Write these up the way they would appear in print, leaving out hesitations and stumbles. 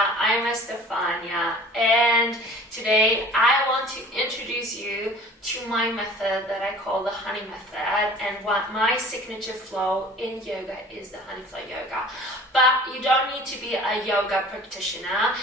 I'm Estefania, and today I want to introduce you to my method that I call the Honey Method, and what my signature flow in yoga is the Honeyflow yoga. But you don't need to be a yoga practitioner.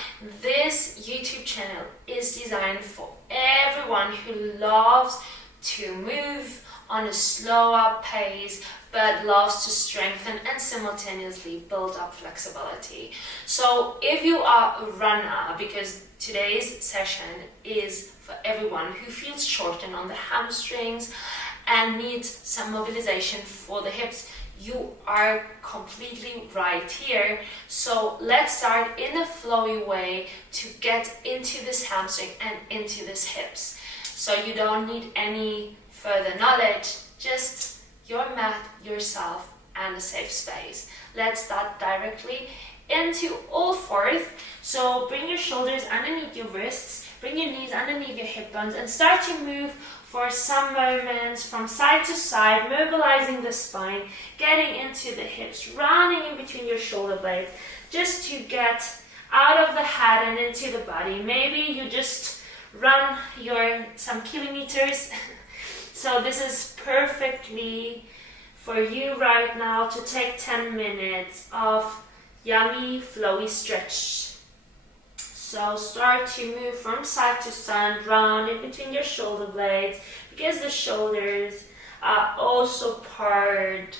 This YouTube channel is designed for everyone who loves to move on a slower pace but loves to strengthen and simultaneously build up flexibility. So if you are a runner, because today's session is for everyone who feels shortened on the hamstrings and needs some mobilization for the hips, you are completely right here. So let's start in a flowy way to get into this hamstring and into this hips. So you don't need any further knowledge, just your mat, yourself, and a safe space. Let's start directly into all fours. So bring your shoulders underneath your wrists, bring your knees underneath your hip bones, and start to move for some moments from side to side, mobilizing the spine, getting into the hips, rounding in between your shoulder blades, just to get out of the head and into the body. Maybe you just run some kilometers. So this is perfectly for you right now to take 10 minutes of yummy, flowy stretch. So start to move from side to side, round in between your shoulder blades, because the shoulders are also part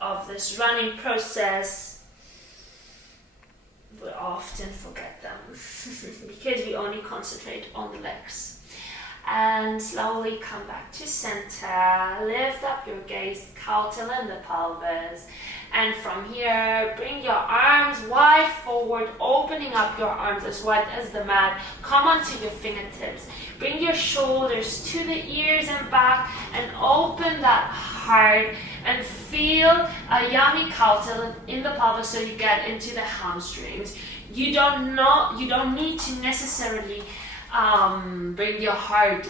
of this running process. We often forget them because we only concentrate on the legs. And slowly come back to center, lift up your gaze, cowl-till in the pelvis, and from here bring your arms wide forward, opening up your arms as wide as the mat. Come onto your fingertips, bring your shoulders to the ears and back, and open that heart and feel a yummy cowl-till in the pelvis so you get into the hamstrings. You don't need to necessarily bring your heart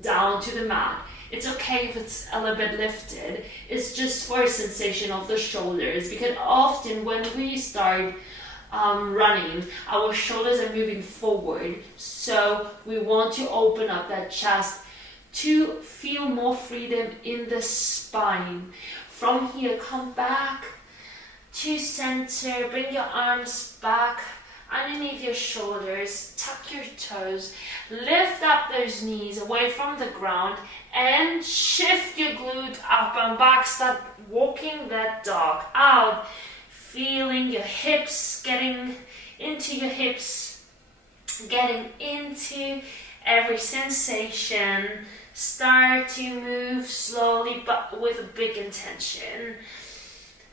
down to the mat. It's okay if it's a little bit lifted. It's just for a sensation of the shoulders, because often when we start running, our shoulders are moving forward, so we want to open up that chest to feel more freedom in the spine. From here, come back to center, bring your arms back underneath your shoulders, tuck your toes, lift up those knees away from the ground, and shift your glute up and back. Start walking that dog out, feeling your hips, getting into your hips, getting into every sensation. Start to move slowly but with a big intention.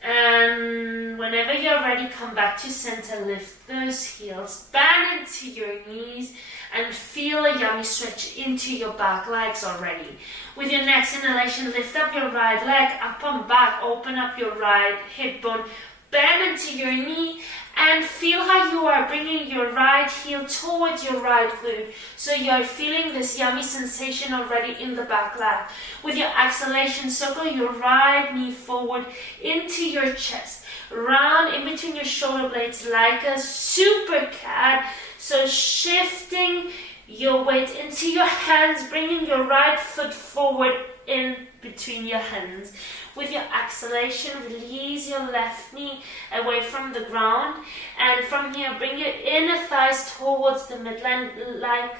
And whenever you're ready, come back to center, lift those heels, bend into your knees, and feel a yummy stretch into your back legs already. With your next inhalation, lift up your right leg, up and back, open up your right hip bone, bend into your knee, and feel how you are bringing your right heel towards your right glute. So you're feeling this yummy sensation already in the back leg. With your exhalation, circle your right knee forward into your chest. Round in between your shoulder blades like a super cat. So shifting your weight into your hands, bringing your right foot forward in between your hands. With your exhalation, release your left knee away from the ground, and from here bring your inner thighs towards the midline, like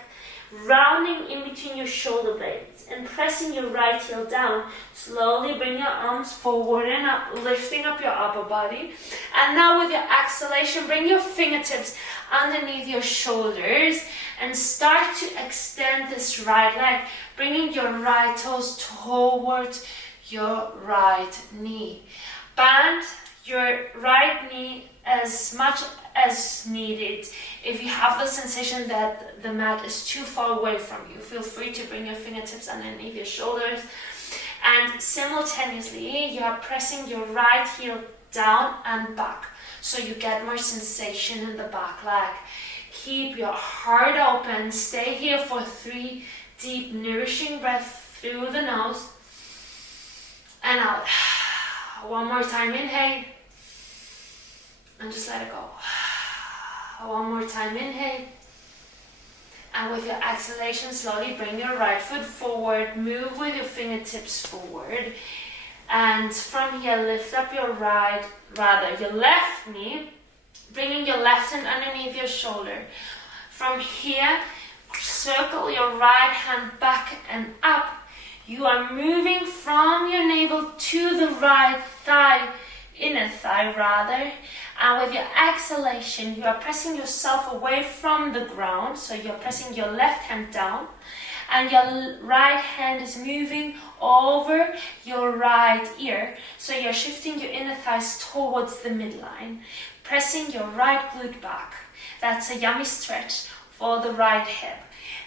rounding in between your shoulder blades and pressing your right heel down. Slowly bring your arms forward and up, lifting up your upper body. And now with your exhalation, bring your fingertips underneath your shoulders and start to extend this right leg, bringing your right toes towards your right knee. Bend your right knee as much as needed. If you have the sensation that the mat is too far away from you, feel free to bring your fingertips underneath your shoulders, and simultaneously you are pressing your right heel down and back so you get more sensation in the back leg. Keep your heart open. Stay here for 3 deep nourishing breaths through the nose and out. One more time, inhale, and just let it go. One more time, inhale. And with your exhalation, slowly bring your right foot forward. Move with your fingertips forward. And from here, lift up your left knee, bringing your left hand underneath your shoulder. From here, circle your right hand back and up. You are moving from your navel to the right thigh, inner thigh rather. And with your exhalation, you are pressing yourself away from the ground. So you're pressing your left hand down. And your right hand is moving over your right ear. So you're shifting your inner thighs towards the midline. Pressing your right glute back. That's a yummy stretch for the right hip.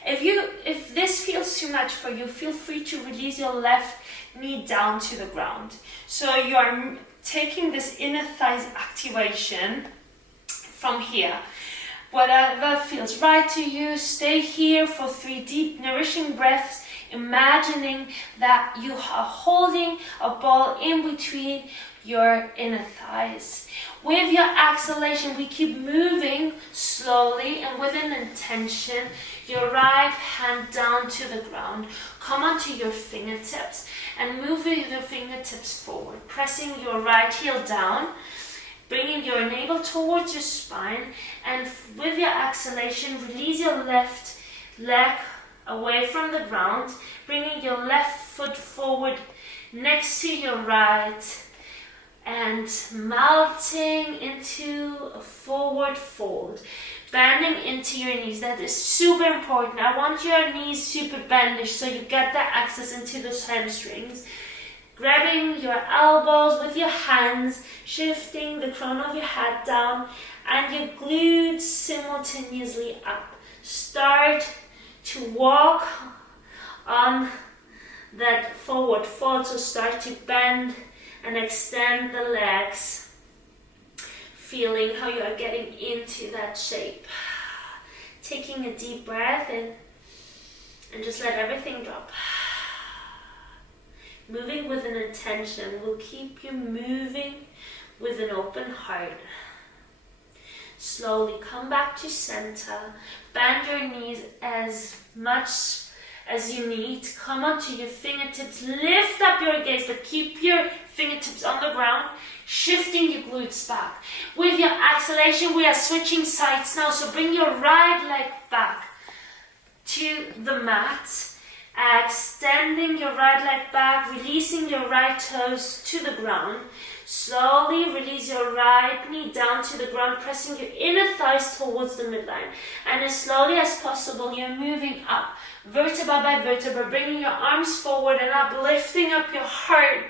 If this feels too much for you, feel free to release your left knee down to the ground. So you are taking this inner thighs activation from here. Whatever feels right to you, stay here for 3 deep, nourishing breaths, imagining that you are holding a ball in between your inner thighs. With your exhalation, we keep moving slowly and with an intention. Your right hand down to the ground. Come onto your fingertips and move with your fingertips forward, pressing your right heel down, bringing your navel towards your spine, and with your exhalation, release your left leg away from the ground, bringing your left foot forward next to your right, and melting into a forward fold, bending into your knees. That is super important. I want your knees super bendish so you get that access into those hamstrings. Grabbing your elbows with your hands, shifting the crown of your head down, and your glutes simultaneously up. Start to walk on that forward fold, so start to bend and extend the legs, feeling how you are getting into that shape. Taking a deep breath in, and just let everything drop. Moving with an intention will keep you moving with an open heart. Slowly come back to center. Bend your knees as much as you need. Come onto your fingertips. Lift up your gaze, but keep your fingertips on the ground. Shifting your glutes back. With your exhalation, we are switching sides now. So bring your right leg back to the mat. Extending your right leg back, releasing your right toes to the ground. Slowly release your right knee down to the ground, pressing your inner thighs towards the midline. And as slowly as possible, you're moving up, vertebra by vertebra, bringing your arms forward and up, lifting up your heart.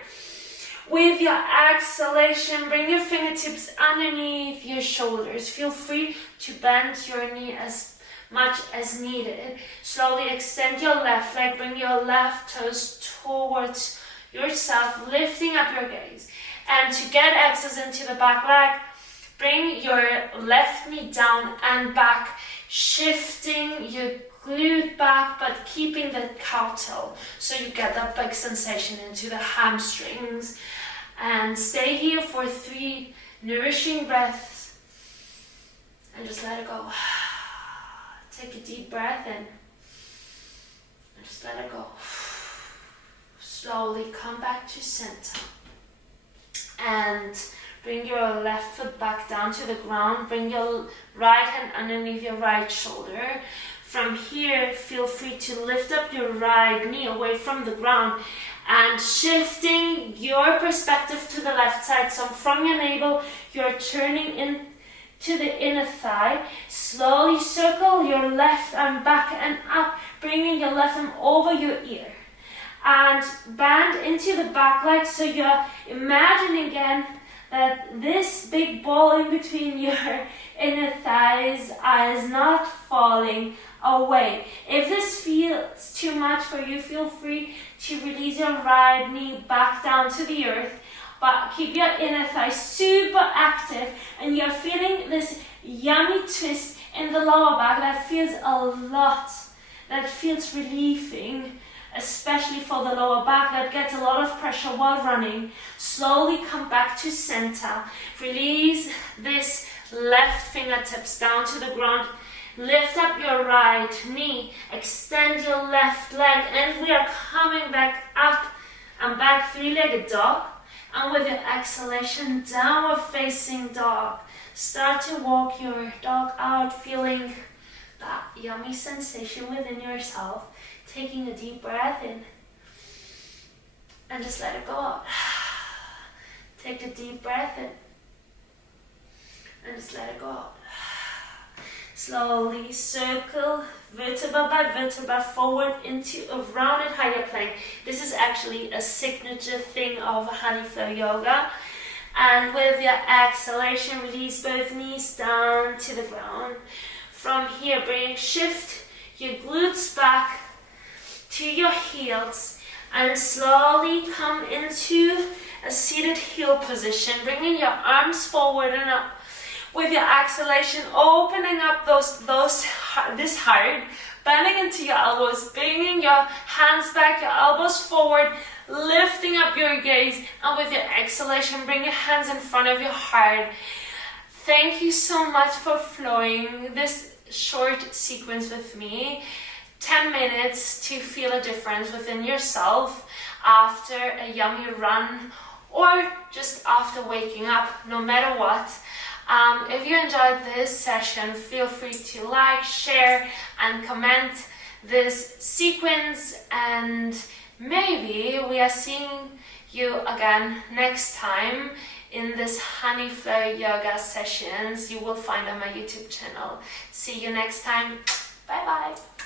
With your exhalation, bring your fingertips underneath your shoulders. Feel free to bend your knee as much as needed. Slowly extend your left leg, bring your left toes towards yourself, lifting up your gaze. And to get access into the back leg, bring your left knee down and back, shifting your glute back, but keeping the cow toe, so you get that big sensation into the hamstrings. And stay here for 3 nourishing breaths, and just let it go. Take a deep breath in, and just let it go. Slowly come back to center. And bring your left foot back down to the ground. Bring your right hand underneath your right shoulder. From here, feel free to lift up your right knee away from the ground and shifting your perspective to the left side. So from your navel, you're turning in to the inner thigh. Slowly circle your left arm back and up, bringing your left arm over your ear. And bend into the back leg, so you're imagining again that this big ball in between your inner thighs is not falling away. If this feels too much for you, feel free to release your right knee back down to the earth, but keep your inner thigh super active, and you're feeling this yummy twist in the lower back that feels a lot, that feels relieving, especially for the lower back that gets a lot of pressure while running. Slowly come back to center. Release this left fingertips down to the ground. Lift up your right knee, extend your left leg, and we are coming back up and back, three-legged dog. And with your exhalation, downward facing dog. Start to walk your dog out, feeling that yummy sensation within yourself. Taking a deep breath in and just let it go out. Take a deep breath in and just let it go out. Slowly circle vertebra by vertebra forward into a rounded higher plank. This is actually a signature thing of Honeyflow yoga. And with your exhalation, release both knees down to the ground. From here, shift your glutes back to your heels and slowly come into a seated heel position, bringing your arms forward and up. With your exhalation, opening up this heart, bending into your elbows, bringing your hands back, your elbows forward, lifting up your gaze, and with your exhalation, bring your hands in front of your heart. Thank you so much for flowing this short sequence with me. 10 minutes to feel a difference within yourself after a yummy run or just after waking up, no matter what. If you enjoyed this session, feel free to like, share, and comment this sequence, and maybe we are seeing you again next time in this Honeyflow yoga sessions you will find on my YouTube channel. See you next time. Bye bye.